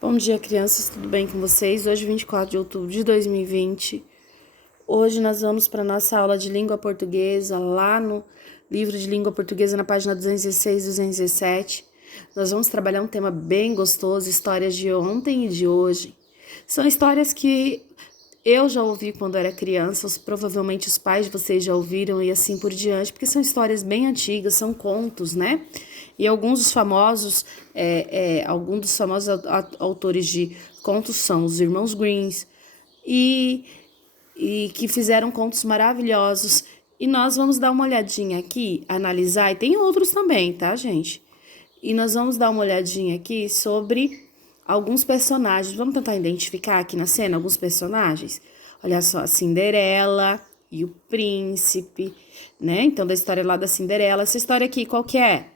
Bom dia, crianças, tudo bem com vocês? Hoje, 24 de outubro de 2020. Hoje nós vamos para a nossa aula de língua portuguesa, lá no livro de língua portuguesa, na página 216 e 217. Nós vamos trabalhar um tema bem gostoso, histórias de ontem e de hoje. São histórias que eu já ouvi quando era criança, provavelmente os pais de vocês já ouviram e assim por diante, porque são histórias bem antigas, são contos, né? E alguns dos famosos autores de contos são os irmãos Greens e que fizeram contos maravilhosos. E nós vamos dar uma olhadinha aqui, analisar, e tem outros também, tá, gente? E nós vamos dar uma olhadinha aqui sobre alguns personagens. Vamos tentar identificar aqui na cena alguns personagens. Olha só, a Cinderela e o príncipe, né? Então, da história lá da Cinderela. Essa história aqui, qual que é?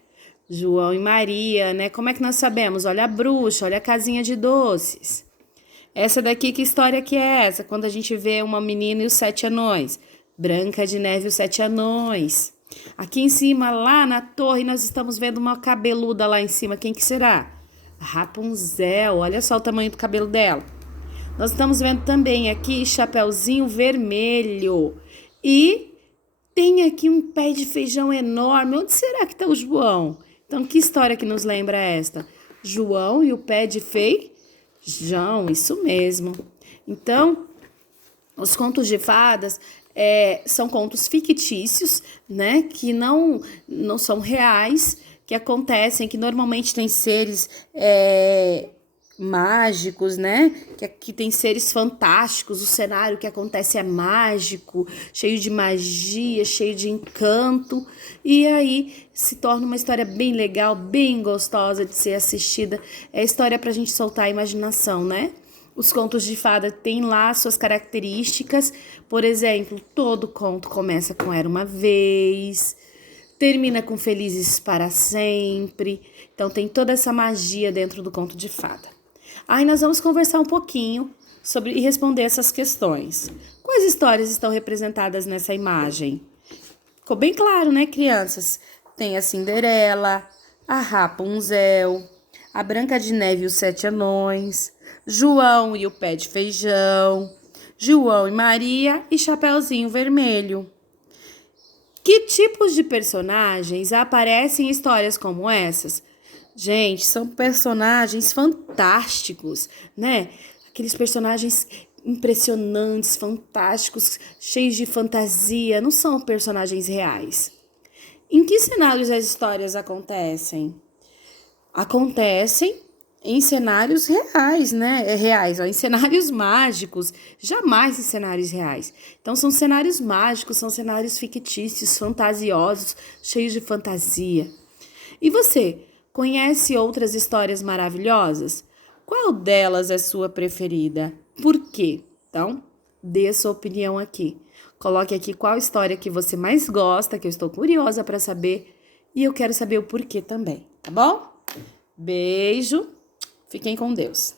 João e Maria, né? Como é que nós sabemos? Olha a bruxa, olha a casinha de doces. Essa daqui, que história que é essa? Quando a gente vê uma menina e os 7 anões. Branca de Neve e os 7 anões. Aqui em cima, lá na torre, nós estamos vendo uma cabeluda lá em cima. Quem que será? A Rapunzel. Olha só o tamanho do cabelo dela. Nós estamos vendo também aqui Chapeuzinho Vermelho. E tem aqui um pé de feijão enorme. Onde será que está o João? Então, que história que nos lembra esta? João e o pé de feijão, isso mesmo. Então, os contos de fadas são contos fictícios, né? Que não são reais, que acontecem, que normalmente tem seres mágicos, né? Que tem seres fantásticos, o cenário que acontece é mágico, cheio de magia, cheio de encanto, e aí se torna uma história bem legal, bem gostosa de ser assistida. É história pra gente soltar a imaginação, né? Os contos de fada têm lá suas características. Por exemplo, todo conto começa com Era uma Vez, termina com Felizes para Sempre. Então tem toda essa magia dentro do conto de fada. Aí nós vamos conversar um pouquinho sobre e responder essas questões. Quais histórias estão representadas nessa imagem? Ficou bem claro, né, crianças? Tem a Cinderela, a Rapunzel, a Branca de Neve e os 7 anões, João e o pé de feijão, João e Maria e Chapeuzinho Vermelho. Que tipos de personagens aparecem em histórias como essas? Gente, são personagens fantásticos, né? Aqueles personagens impressionantes, fantásticos, cheios de fantasia, não são personagens reais. Em que cenários as histórias acontecem? Acontecem em cenários reais, né? Em cenários mágicos, jamais em cenários reais. Então, são cenários mágicos, são cenários fictícios, fantasiosos, cheios de fantasia. E você, conhece outras histórias maravilhosas? Qual delas é sua preferida? Por quê? Então, dê a sua opinião aqui. Coloque aqui qual história que você mais gosta, que eu estou curiosa para saber, e eu quero saber o porquê também, tá bom? Beijo, fiquem com Deus.